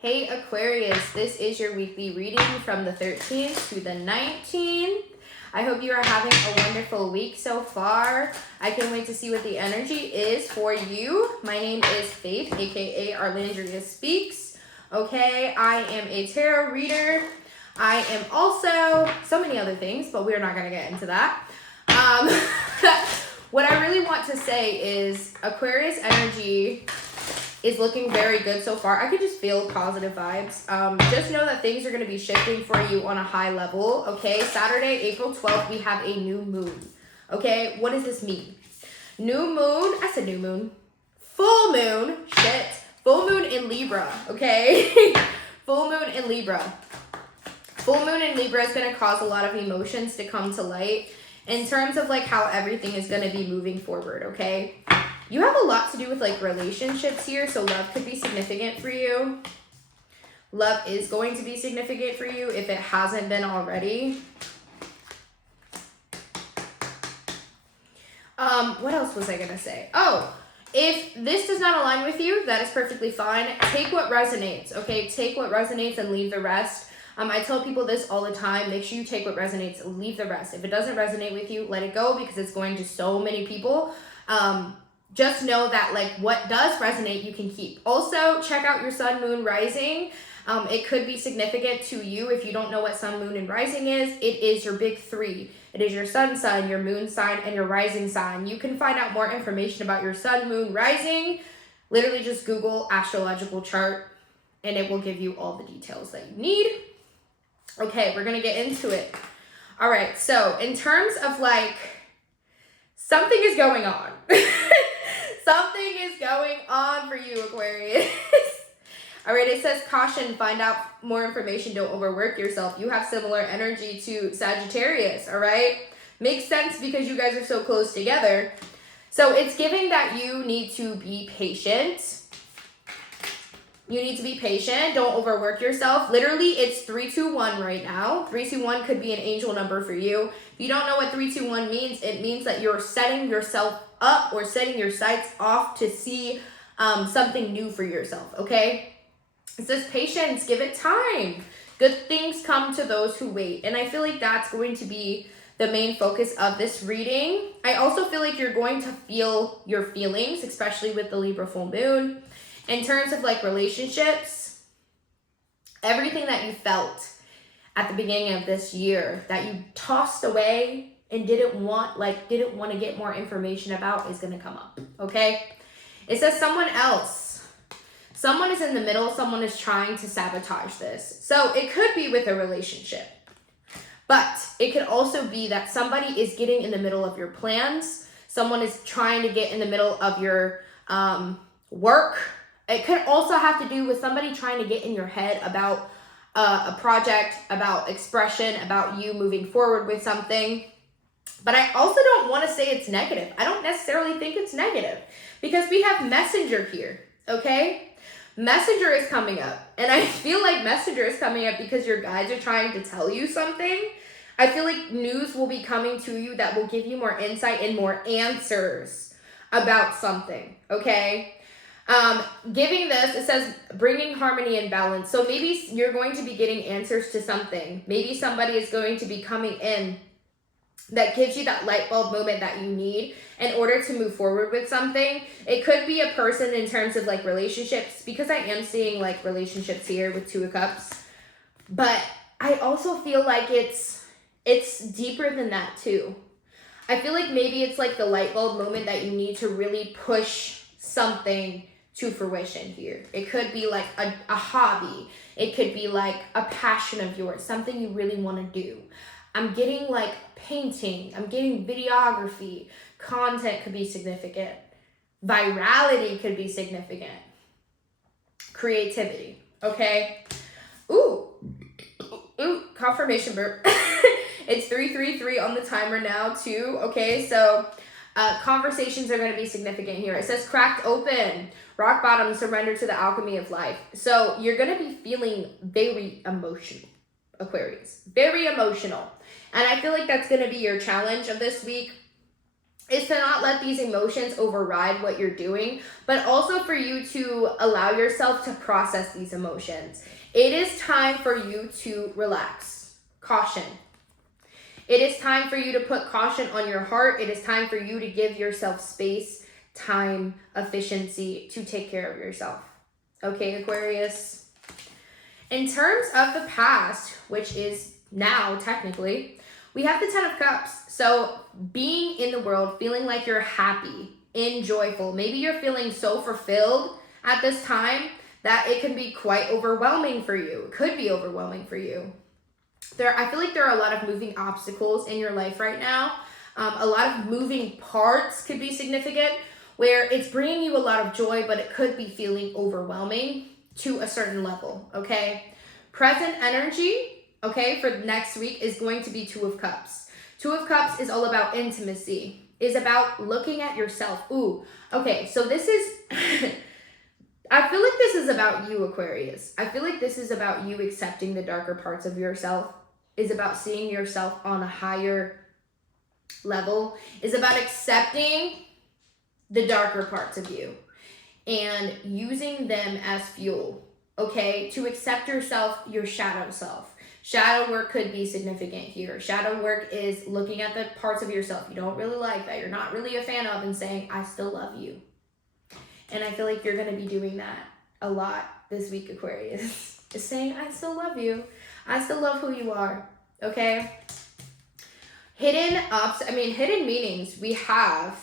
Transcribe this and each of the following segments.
Hey Aquarius, this is your weekly reading from the 13th to the 19th. I hope you are having a wonderful week so far. I can't wait to see what the energy is for you. My name is Faith, aka Arlandria Speaks. Okay, I am a tarot reader. I am also so many other things, but we're not going to get into that. What I really want to say is Aquarius energy is looking very good so far. I could just feel positive vibes. Just know that things are going to be shifting for you on a high level, okay? Saturday, April 12th, we have a new moon, okay? What does this mean? New moon, I said new moon. Full moon, shit. Full moon in Libra, okay? Full moon in Libra. Full moon in Libra is going to cause a lot of emotions to come to light in terms of like how everything is going to be moving forward, okay? You have a lot to do with like relationships here, so love could be significant for you. Love is going to be significant for you if it hasn't been already. What else was I gonna say? Oh, if this does not align with you, that is perfectly fine. Take what resonates, okay? Take what resonates and leave the rest. I tell people this all the time. Make sure you take what resonates, leave the rest. If it doesn't resonate with you, let it go because it's going to so many people. Just know that like what does resonate, you can keep. Also, check out your sun, moon, rising. It could be significant to you. If you don't know what sun, moon, and rising is, it is your big three. It is your sun sign, your moon sign, and your rising sign. You can find out more information about your sun, moon, rising. Literally just Google astrological chart and it will give you all the details that you need. Okay, we're gonna get into it. All right, so in terms of like, something is going on. Something is going on for you, Aquarius. All right, it says caution, find out more information, don't overwork yourself. You have similar energy to Sagittarius, all right? Makes sense because you guys are so close together. So it's giving that you need to be patient. You need to be patient. Don't overwork yourself. Literally, it's 321 right now. 321 could be an angel number for you. If you don't know what 321 means, it means that you're setting yourself up or setting your sights off to see something new for yourself, okay? It says patience, give it time. Good things come to those who wait. And I feel like that's going to be the main focus of this reading. I also feel like you're going to feel your feelings, especially with the Libra full moon. In terms of like relationships, everything that you felt at the beginning of this year that you tossed away and didn't want to get more information about is going to come up, okay? It says someone is in the middle, someone is trying to sabotage this. So it could be with a relationship, but it could also be that somebody is getting in the middle of your plans. Someone is trying to get in the middle of your work. It could also have to do with somebody trying to get in your head about a project, about expression, about you moving forward with something. But I also don't want to say it's negative. I don't necessarily think it's negative because we have Messenger here, okay? Messenger is coming up. And I feel like Messenger is coming up because your guides are trying to tell you something. I feel like news will be coming to you that will give you more insight and more answers about something, okay? Giving this, it says bringing harmony and balance. So maybe you're going to be getting answers to something. Maybe somebody is going to be coming in that gives you that light bulb moment that you need in order to move forward with something. It could be a person in terms of like relationships, because I am seeing like relationships here with 2 of Cups. But I also feel like it's deeper than that too. I feel like maybe it's like the light bulb moment that you need to really push something to fruition here. It could be like a hobby. It could be like a passion of yours, something you really want to do. I'm getting like painting. I'm getting videography. Content could be significant. Virality could be significant. Creativity, okay? Ooh, confirmation burp. It's 333 on the timer now too, okay? So conversations are going to be significant here. It says cracked open, rock bottom, surrender to the alchemy of life. So you're going to be feeling very emotional, Aquarius. Very emotional. And I feel like that's going to be your challenge of this week. is to not let these emotions override what you're doing, but also for you to allow yourself to process these emotions. It is time for you to relax. Caution. It is time for you to put caution on your heart. It is time for you to give yourself space, time, efficiency to take care of yourself. Okay, Aquarius? In terms of the past, which is now technically, we have the 10 of Cups. So being in the world, feeling like you're happy and joyful. Maybe you're feeling so fulfilled at this time that it can be quite overwhelming for you. It could be overwhelming for you. I feel like there are a lot of moving obstacles in your life right now. A lot of moving parts could be significant, where it's bringing you a lot of joy, but it could be feeling overwhelming to a certain level, okay? Present energy, okay, for next week is going to be 2 of Cups. 2 of Cups is all about intimacy, is about looking at yourself. Ooh, okay, so this is, I feel like this is about you, Aquarius. I feel like this is about you accepting the darker parts of yourself, is about seeing yourself on a higher level, is about accepting the darker parts of you and using them as fuel, okay? To accept yourself, your shadow self. Shadow work could be significant here. Shadow work is looking at the parts of yourself you don't really like, that you're not really a fan of, and saying, I still love you. And I feel like you're going to be doing that a lot this week, Aquarius. Is saying, I still love you. I still love who you are, okay? Hidden meanings we have,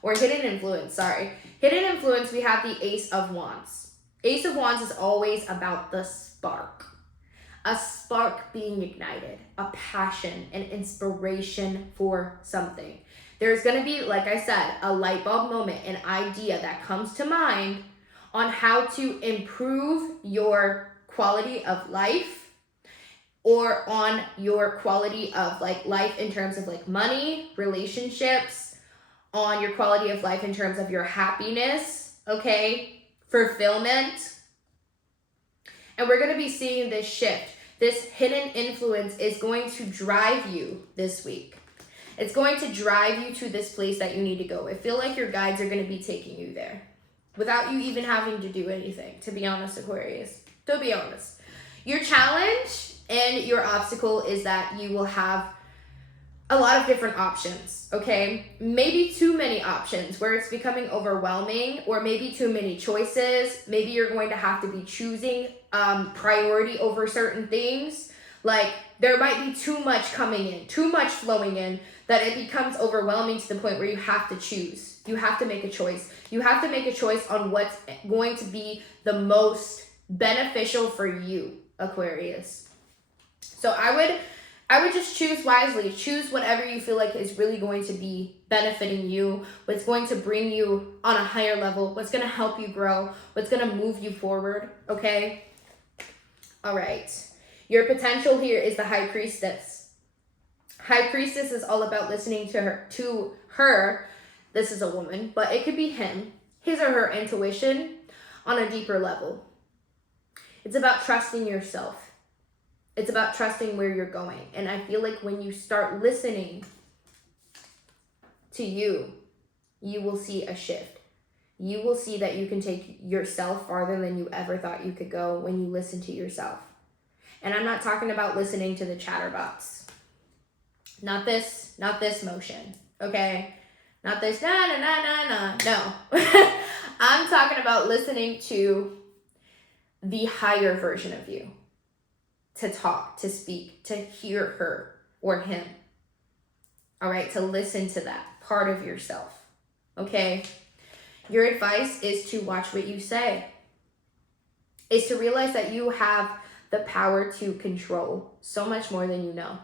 or hidden influence, sorry. Hidden influence, we have the Ace of Wands. Ace of Wands is always about the spark. A spark being ignited, a passion, an inspiration for something. There's going to be, like I said, a light bulb moment, an idea that comes to mind on how to improve your quality of life, or on your quality of like life in terms of like money, relationships, on your quality of life in terms of your happiness, okay, fulfillment. And we're going to be seeing this shift. This hidden influence is going to drive you this week. It's going to drive you to this place that you need to go. I feel like your guides are going to be taking you there without you even having to do anything, to be honest, Aquarius. To be honest. Your challenge and your obstacle is that you will have a lot of different options, okay? Maybe too many options where it's becoming overwhelming, or maybe too many choices. Maybe you're going to have to be choosing priority over certain things. Like there might be too much coming in, too much flowing in, that it becomes overwhelming to the point where you have to choose. You have to make a choice. You have to make a choice on what's going to be the most beneficial for you, Aquarius. So I would just choose wisely. Choose whatever you feel like is really going to be benefiting you, what's going to bring you on a higher level, what's going to help you grow, what's going to move you forward, okay? All right. Your potential here is the High Priestess. High Priestess is all about listening to her. This is a woman, but it could be him, his or her intuition on a deeper level. It's about trusting yourself. It's about trusting where you're going. And I feel like when you start listening to you, you will see a shift. You will see that you can take yourself farther than you ever thought you could go when you listen to yourself. And I'm not talking about listening to the chatterbox. Not this motion, okay? Not this na na na na na. No. I'm talking about listening to the higher version of you. To talk, to speak, to hear her or him. All right, to listen to that part of yourself. Okay? Your advice is to watch what you say. Is to realize that you have the power to control so much more than you know.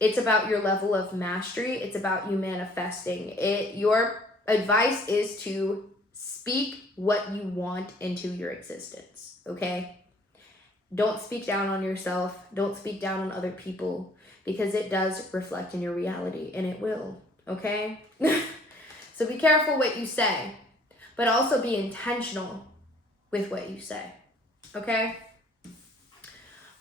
It's about your level of mastery. It's about you manifesting it. Your advice is to speak what you want into your existence. Okay? Don't speak down on yourself. Don't speak down on other people, because it does reflect in your reality, and it will, okay? So be careful what you say, but also be intentional with what you say, okay?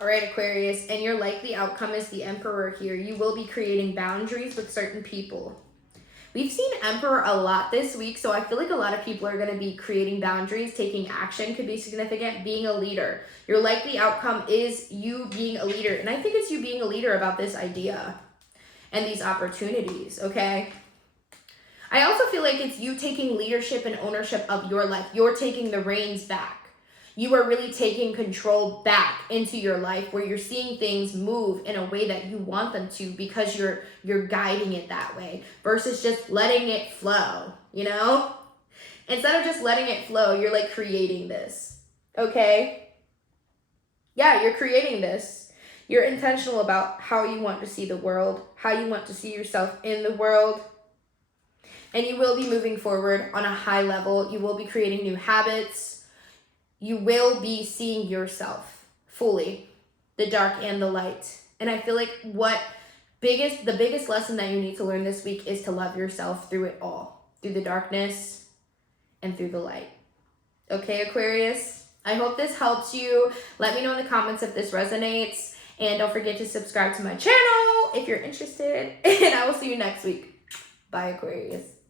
All right, Aquarius, and your likely outcome is the Emperor here. You will be creating boundaries with certain people. We've seen Emperor a lot this week, so I feel like a lot of people are going to be creating boundaries. Taking action could be significant. Being a leader. Your likely outcome is you being a leader. And I think it's you being a leader about this idea and these opportunities, okay? I also feel like it's you taking leadership and ownership of your life. You're taking the reins back. You are really taking control back into your life, where you're seeing things move in a way that you want them to, because you're guiding it that way, versus just letting it flow, you know? Instead of just letting it flow, you're like creating this, okay? Yeah, you're creating this. You're intentional about how you want to see the world, how you want to see yourself in the world. And you will be moving forward on a high level. You will be creating new habits. You will be seeing yourself fully, the dark and the light. And I feel like the biggest lesson that you need to learn this week is to love yourself through it all, through the darkness and through the light. Okay, Aquarius? I hope this helps you. Let me know in the comments if this resonates. And don't forget to subscribe to my channel if you're interested. And I will see you next week. Bye, Aquarius.